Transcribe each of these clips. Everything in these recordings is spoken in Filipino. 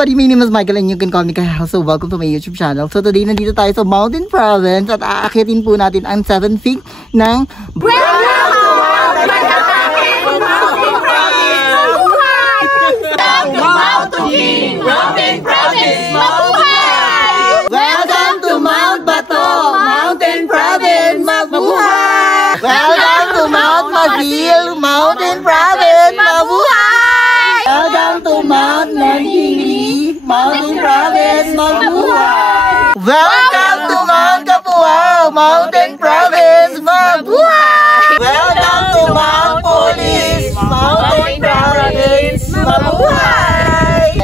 everybody, my name is Michael and you can call me Kaya. So welcome to my YouTube channel. So today nandito tayo sa Mountain Province at aakyatin po natin ang 7th peak ng Mountain Province, mabuhay! Welcome to Mount Bato, Mountain Province, mabuhay! Welcome to Mount Magil, Mountain Province, mabuhay! Welcome to Mount Nandini, Mountain Province, mabuhay! Welcome to Mount Kapuao, Mountain Province, mabuhay! Welcome to Mount Police, Mountain Province, mabuhay!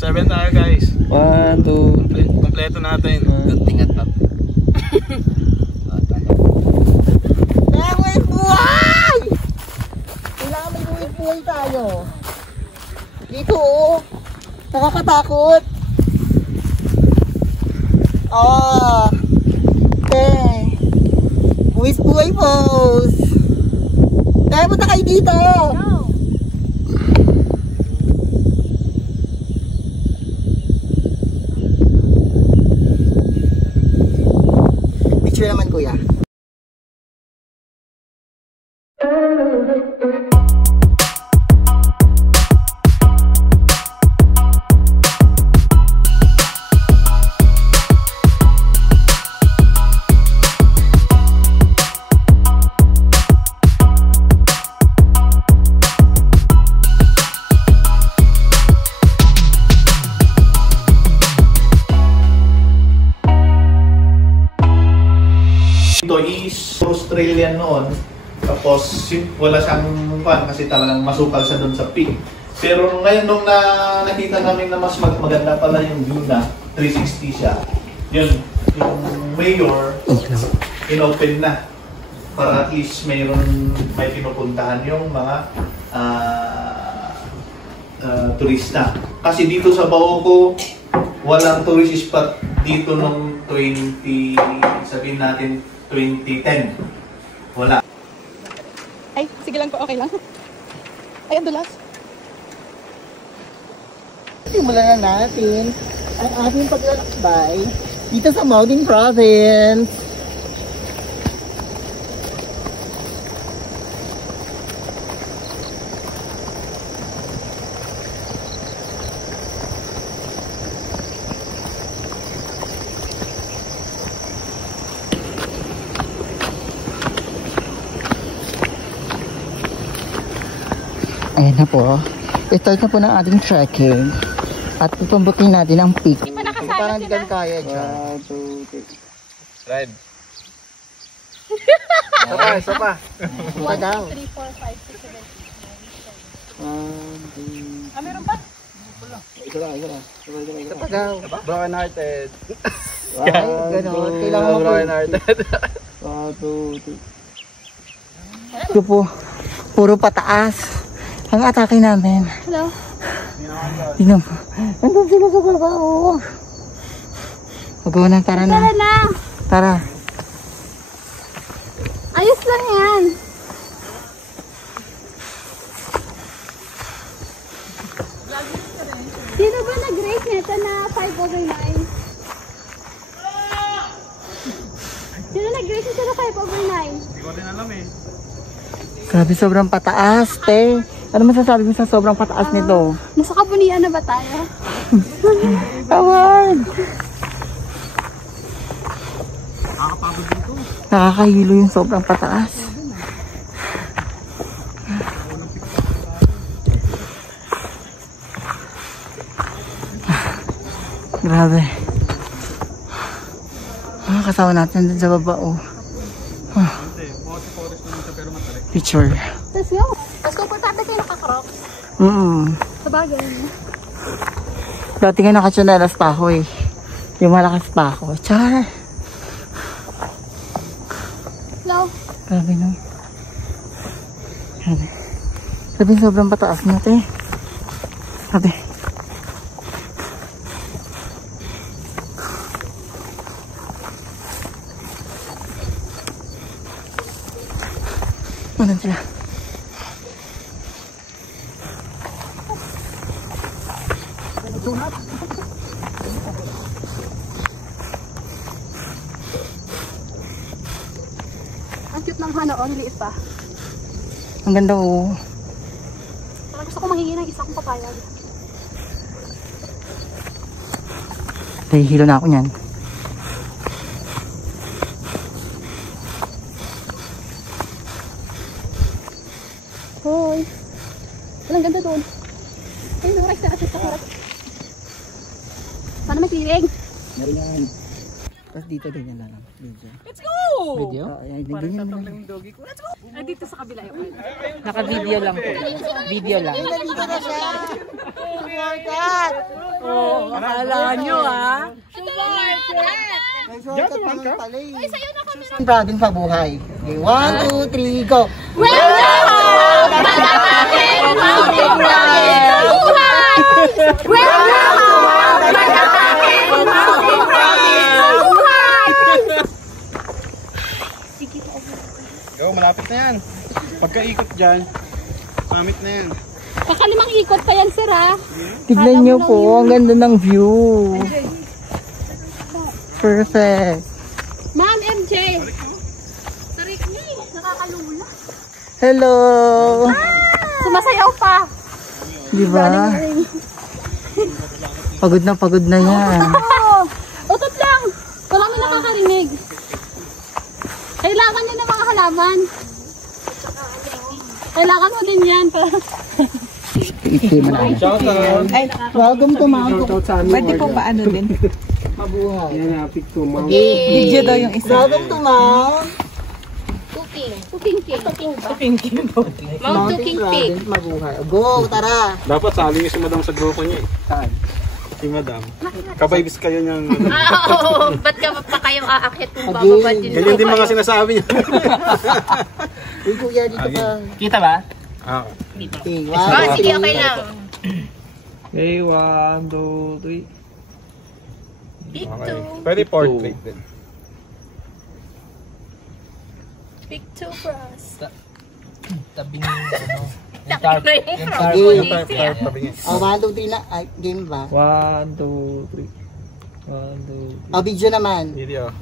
7 tayo guys. 1, 2, Kompleto natin. Tingnan pa. May buhay! Kailangan may buhay tayo. Dito oh. Nakakatakot. Oh. Okay. Buhay pose. Kaya punta kayo dito. Picture naman kuya. Ito is Australian noon. Tapos wala siyang fan kasi talagang masukal siya doon sa peak. Pero ngayon nung nakita namin na mas maganda pala yung view na 360 siya. Yun, yung mayor inopen na para at least may pinupuntahan yung mga turista. Kasi dito sa Baoco, walang tourist spot dito nung sabihin natin 2010. Wala. Ay, sige lang po, okay lang. Ay, ang dulas. Simulan na natin ang ating paglalakbay dito sa Mountain Province. Ayan na po. I-start na po ng ating trekking. At ipambutin natin ang peak. Di pa nakasama Parang sila. di ka kaya dyan. 1, 2, 3. Ride. Isa pa. 1, 2, 3, 4, 5, 6, 7, 8, 9, 10. Ah, meron pa? Isa pa daw. Broken hearted. Ay, gano'n. Kailangan mo po. Broken hearted. 1, 2, 3. Ito po. Puro pataas. Ang atake namin. Hello? Tingnan po. Nandun sila sa baba. Oh. Magawa na. Tara na. Tara na! Tara. Ayos lang yan. Sino ba nag-rate nito na 5/9? Sino nag-rate nito na 5/9? Hindi ko rin alam eh. Grabe, sobrang pataas, te. Ano masasabi mo sa sobrang pataas nito? Nasa kabunian na ba tayo? Tawad! Nakakapagod dito. Nakakahilo yung sobrang pataas. Grabe. Kasama natin dun sa baba, oh. Picture. Let's go. Mas komportable kayo naka-crocs. Sa bagay. Dati nga naka-chanelas pa ako eh. Yung malakas pa ako. Char! Hello? Grabe no. Grabe. Grabe sobrang pataas natin. Grabe. Ano sila? Ang cute ng hana, niliit pa. Ang ganda oh. Parang gusto ko manghingi ng isa kong papayag. Nahihilo na ako niyan. Hoy. Walang ganda doon. Ay, no, rice na kasi sa harap. Paano may sirig? Meron yan. Tapos dito din yan lang. Video. Let's go! Video? Oo, yan. Ganyan mo lang. Let's go! Ah, dito sa kabila yung Naka-video lang po. Video lang. Ay, nandito na siya! Oh my God! Oh, akala nyo ha? May shortcut naman pala eh. Ay, sa'yo na kami. Province mabuhay. Okay, 1, 2, 3, go! Welcome! Matatapin! Mountain Province! Mabuhay! Welcome! Matatapin! Mountain Province! Mabuhay! Go, malapit na yan. Pagka-ikot dyan, mamit na yan. Kakalimang ikot pa yan, sir, ha? Tignan nyo po, ang ganda ng view. Perfect. Ma'am, MJ! Tarik niya eh. Nakakalula. Hello! Sumasayaw pa. Diba? Pagod na yan. Oo! Utot lang! Wala mo nakakarinig. Kailangan nyo ng mga halaman. Kailangan mo din yan. Shout out! Welcome to Mount. Pwede po ba ano din? Mabuhay. Yan, pick to Mount. Video daw yung isa. Welcome to Mount. Cooking King. Mount Cooking Pig. Province mabuhay. Go, tara. Dapat sali niyo si Madam sa grupo niya eh. Saan? Si Madam. Kabaybis kayo niyang... Oo, ba't ka pa kayong aakit kung bababad yun? Ganyan din mga sinasabi niya. Uy, kuya, dito ka. Kita ba? Ah, Okay, Sige, okay lang. Okay, 1, 2, 3. okay. Pwede portrait din. Picture for us. Tabing ano. Yung tarp. Tabingin. 1, 2, 3 na. Ay, game ba? 1, 2, 3. 1, 2, 3. Video naman. Video.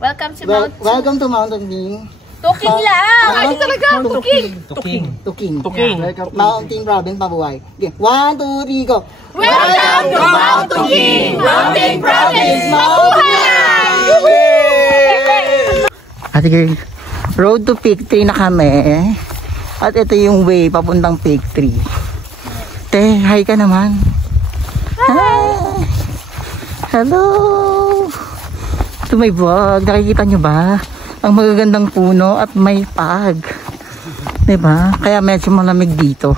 Welcome to Mount. Welcome to Mountain King. Cooking lang! Ay, talaga, cooking! Tuking. Mountain Province mabuhay. Okay, 1, 2, 3, go. Welcome to Mount King! Mountain Province! Mabuhay! Ate girl, road to Peak 3 na kami. At ito yung way papuntang Peak 3. Te, hi ka naman. Hi! Hello! Ito may vlog. Nakikita nyo ba? Ang magagandang puno at may pag. Diba? Kaya medyo malamig dito.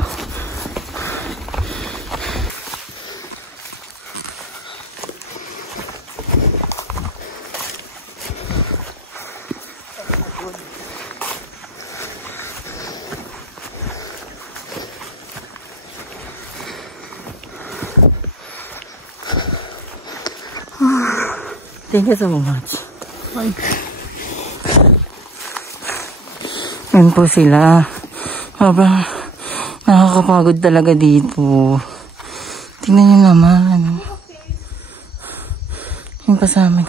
Thank you so much. Yan po sila. Aba, nakakapagod talaga dito. Tingnan nyo naman. Yung kasama.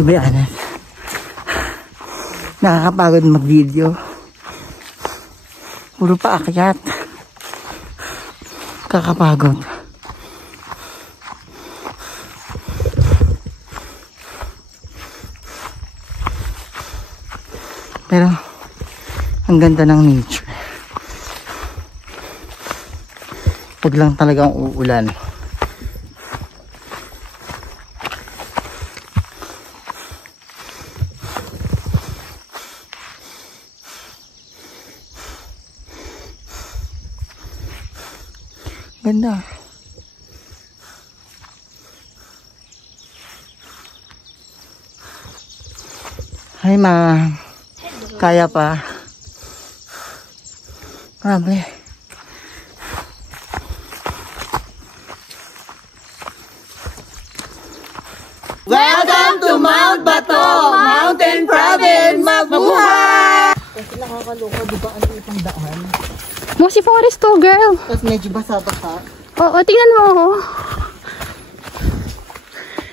To be honest, nakakapagod mag-video. Puro pa akyat. Kakapagod. Pero ang ganda ng nature. Huwag lang talagang uulan. Ganda. Hi ma. Kaya pa. Grabe. Welcome to Mount Bato, Mountain Province, mabuhay! Kasi nakakaloka, di ba ang itong daan? Mossy Forest to, girl. Tapos medyo basa-basa. Oo, tingnan mo. Oh.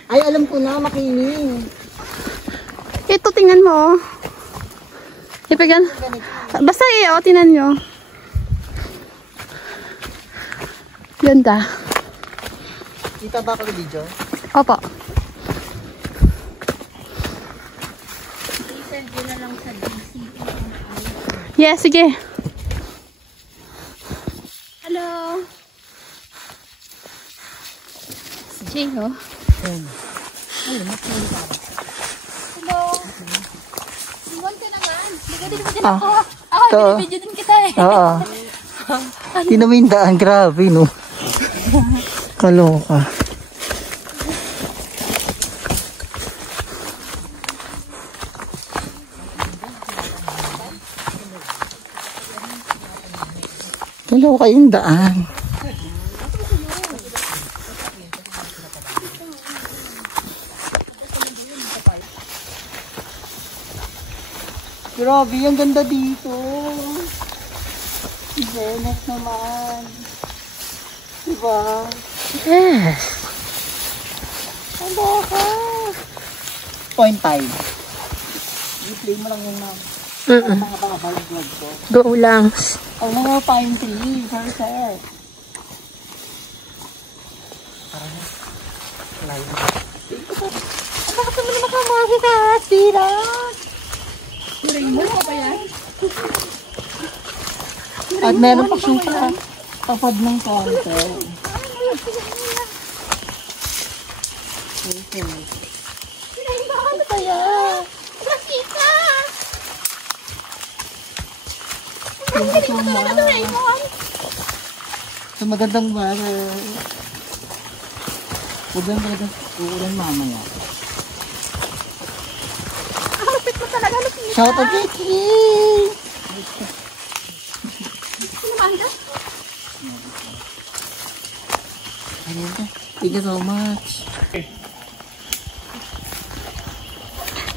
Ay, alam ko na, makinis. Ito, tingnan mo. Oh. Ipigan. Basta tingnan nyo. Ganda. Kita ba ako ng video? Opo. Yes, sige. Hello. Si Jay, oh. Hello. Iwan ka naman. Bigyan din mo din ako. Ito. Binibidyo din kita eh. Oo. Tingnan mo yung daan, grabe, no? Kaloka. Kaloka yung daan. Grabe, ang ganda dito. Venice naman. Diba? Yes. Ano ka? 0.5. I-play mo lang yung mga baka vlog ko. Go lang. Ang mga pine tree, perfect. Bakit naman makamasi ka, Tira? Ano pa yan? At meron pa siyang tapad ng konti. Ano ba yan? Masika! Thank you so much. So magandang weather. Huwag lang uulan mamaya. Lupit mo talaga, lupit. Shout out Vicky! Thank you so much.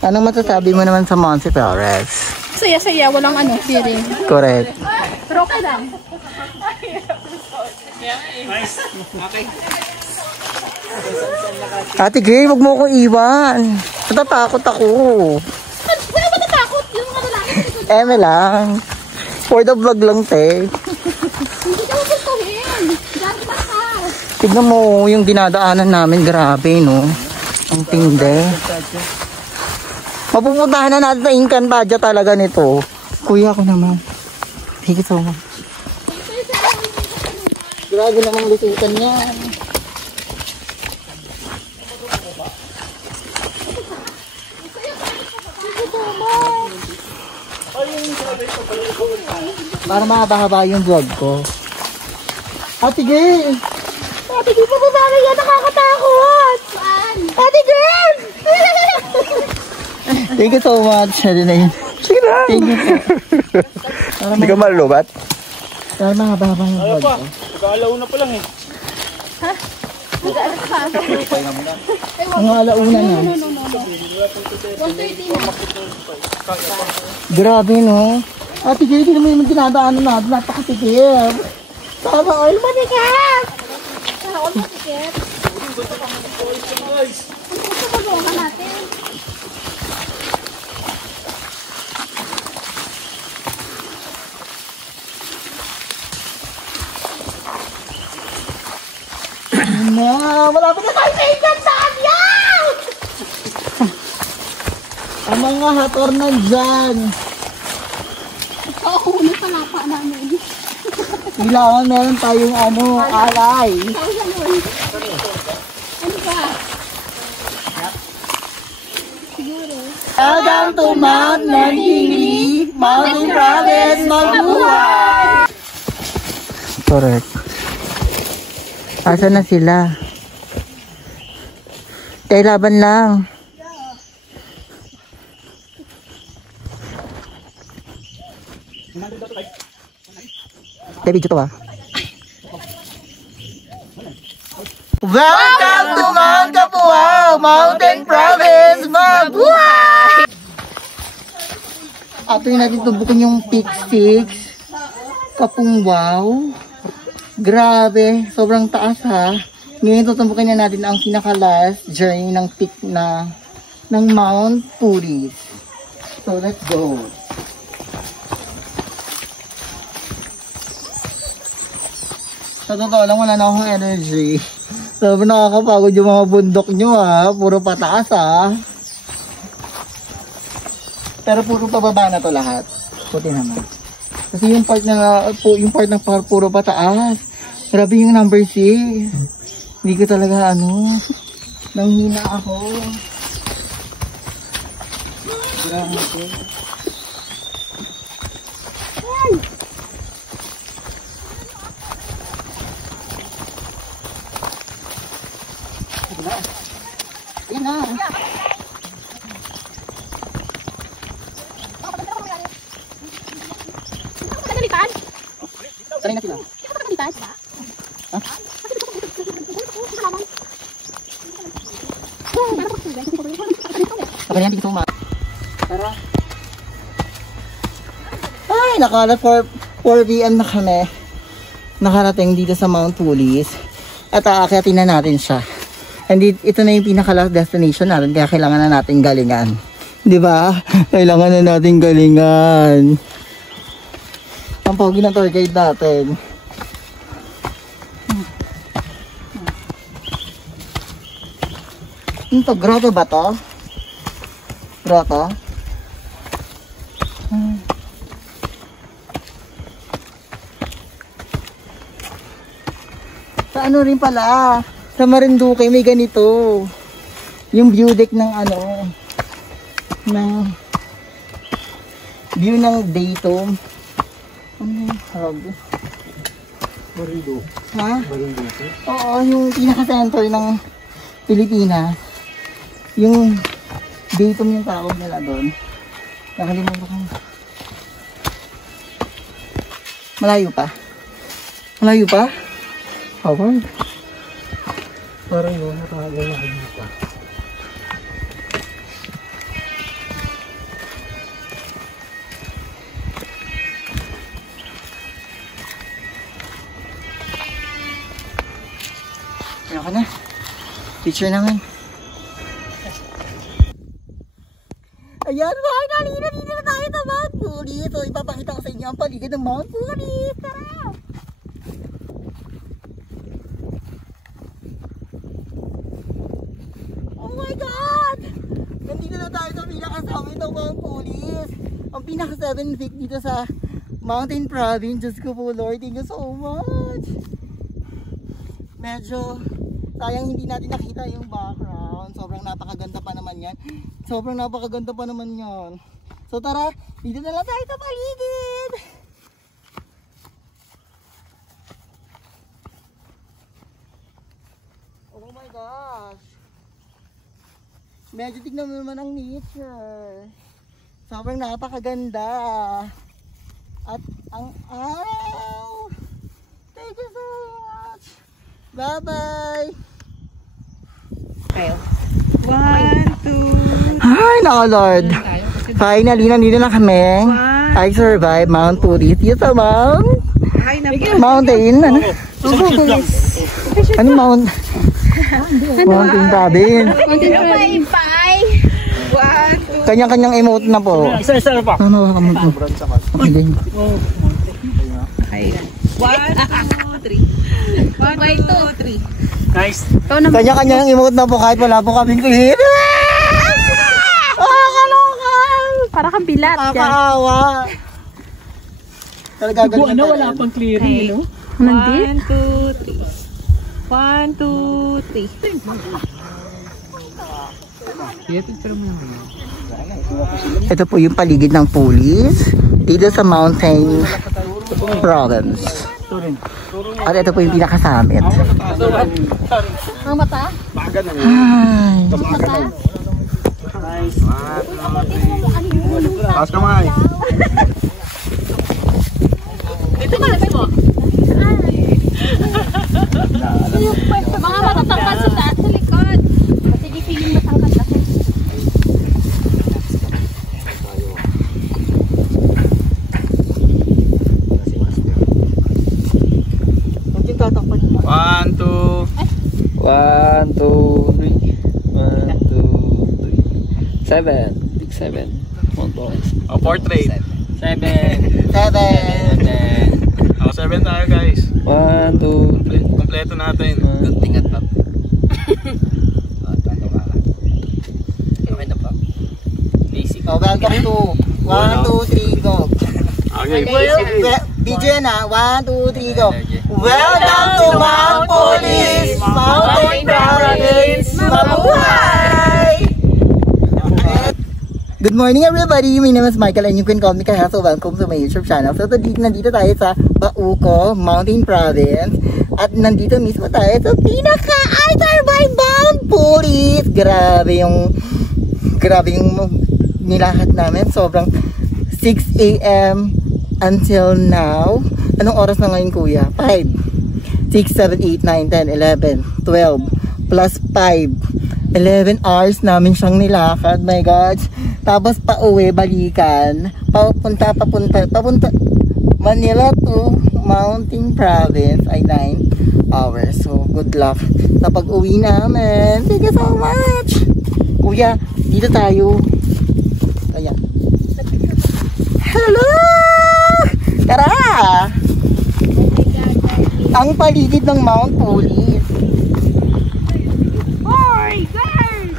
Anong masasabi mo naman sa Mossy Forest? Saya-saya, walang feeling. Correct. Pero okay lang. Ate Gay, wag mo akong iwan. Natatakot ako. Wala ba natakot? Yung mga lalaki. Eme lang. For the vlog lang, te. Hindi ka mapuntuhin. Diyan ka ka. Tignan mo yung dinadaanan namin. Grabe, no? Ang tindi. Mapupuntahan na natin sa Encantadia talaga nito. Kuya ko naman. Thank you so much. Grabe namang lusutan yan. Para mahaba-haba yung vlog ko. Ate Gay! Ate, di pa ba sana yan nakakatakot? Saan? Ate, girl! Thank you so much. Sige na yun. Sige na. Thank you po. Hindi ka malubat? Para mahaba-haba yung vlog ko. Mag-aalauna pa lang eh. Mga alauna na. No. 1:30 na. Grabe, no? Ate Gay, hindi naman yung dinadaanan natin. Napakatigil. Sama oil manikas! Ako sa tiket. Gusto magawa ka natin. Na, malapit na tayo sa Encantadia! Ang mga hator nandyan. Oo, nagpalapa namin. Kailangan meron tayong alay. Ano ba? Siguro. Welcome to Mount Nandini, Mountain Province, mabuhay! Correct. Asa na sila? Laban lang. Video to ba? Welcome to Mount Kapuao, Mountain Province, mabuhay! After natin tubukin yung Peak 6, kapung wow. Grabe, sobrang taas ha. Ngayon tutumbukin na natin ang pinaka-last journey ng peak ng Mount Puris. So let's go. Sa totoo lang, wala na akong energy. Sobrang nakakapagod yung mga bundok nyo ha. Puro pataas ha. Pero puro pababa na to lahat. Puti naman. Kasi yung part na puro pataas. Grabe yung number 6. Hindi ko talaga nanghina ako. Grabe. Yan na. Kagalipad? Try na sila. Kagalipad? Ha? Pagkanya dito ma. Tara. Ay, nakala 4 PM na kami. Nakarating dito sa Mount Pulis. At aakyatin na natin siya. And ito na yung pinaka-last destination natin, kaya kailangan na natin galingan. 'Di ba? Kailangan na natin galingan. Ang pogi ng tour guide natin. Ito, grotto ba to? Grotto? Sa ano rin pala, sa Marinduque may ganito. Yung view deck ng ng view ng Datum. Ano yung hub? Marinduque. Ha? Marinduque. Oo, yung pinaka-center ng Pilipinas. Yung Datum yung tawag nila doon. Nakalimutan ko. Malayo pa? Malayo pa? Howard? Parang yun, nakakalayo pa. Ano ka na? Picture naman. Ayan, finally! Nandito na tayo sa Mount Puris. So, ipapakita ko sa inyo ang paligid ng Mount Puris. Tara! Oh my God! Nandito na tayo sa pinaka-summit ng Mount Puris. Ang pinaka-7 peak dito sa Mountain Province. Diyos ko po, Lord. Thank you so much. Medyo sayang hindi natin nakita yung background. Sobrang napakaganda pa naman yan. Sobrang napakaganda pa naman yan. So tara, dito na lang tayo sa paligid. Oh my gosh. Medyo tignan mo naman ang nature. Sobrang napakaganda. At ang thank you so much. Bye-bye. Kayo. 1, 2. Ay, nako Lord. Finally, nandito na kami. I survived Mount Puris. Dito sa mountain. Ano? Ano mount? Mountain Province. Kanyang-kanyang emote na po. Isa-isa na pa. Ano ka mo po? Okay. 1, 2, 3. 1, 2, 3. Nice. Kanya-kanyang emote na po kahit wala po kaming kuhin. Kalokan! Para kang bilat. Nakakaawa. Talaga ganyan tayo. Wala pang clearing, no? 1, 2, 3. 1, 2, 3. Ito po yung paligid ng Pulis dito sa Mountain Province. At ito po yung pinakasummit. Ang mata? Ay. Nice. Taas kamay. Ito ba mo? Mga matatangkad sa taas sa likod. Sige, feeling mo 1, 2, 3. 1, 2, 3. 7. Big 7. 1 points. Oh, portrait. 7. 7. Oh, 7 tayo guys. 1, 2, 3. Kompleto natin. Tingnan pa. Basic. So, welcome to 1, 2, 3, go. Okay. DJ na, 1, 2, 3, go. Welcome to Mount Police, Mountain Province, mabuhay! Good morning everybody, my name is Michael and you can call me Kaya, so welcome to my YouTube channel. So nandito tayo sa Bauco, Mountain Province at nandito mismo tayo sa pinaka-Arthur by Mount Police. Grabe yung nilahat namin, sobrang 6 AM until now. Anong oras na ngayon kuya? 5, 6, 7, 8, 9, 10, 11, 12 plus 5, 11 hours namin siyang nilakad. My God. Tapos pauwi, balikan, papunta Manila to Mountain Province ay 9 hours. So good luck sa pag-uwi namin. Thank you so much kuya. Dito tayo. Ayan. Hello! Tara! Ang paligid ng Mount Police. Hoy, girl!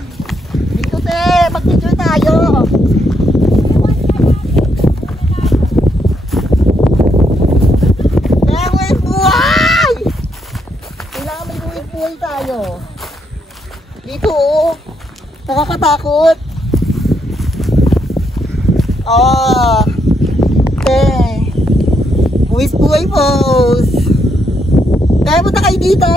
Dito te, mag-picture tayo. Kailangan buhay! Kailangan may buhay tayo. Dito oh. Nakakatakot. Oh. Te. Buhay pose. Kaya punta kayo dito.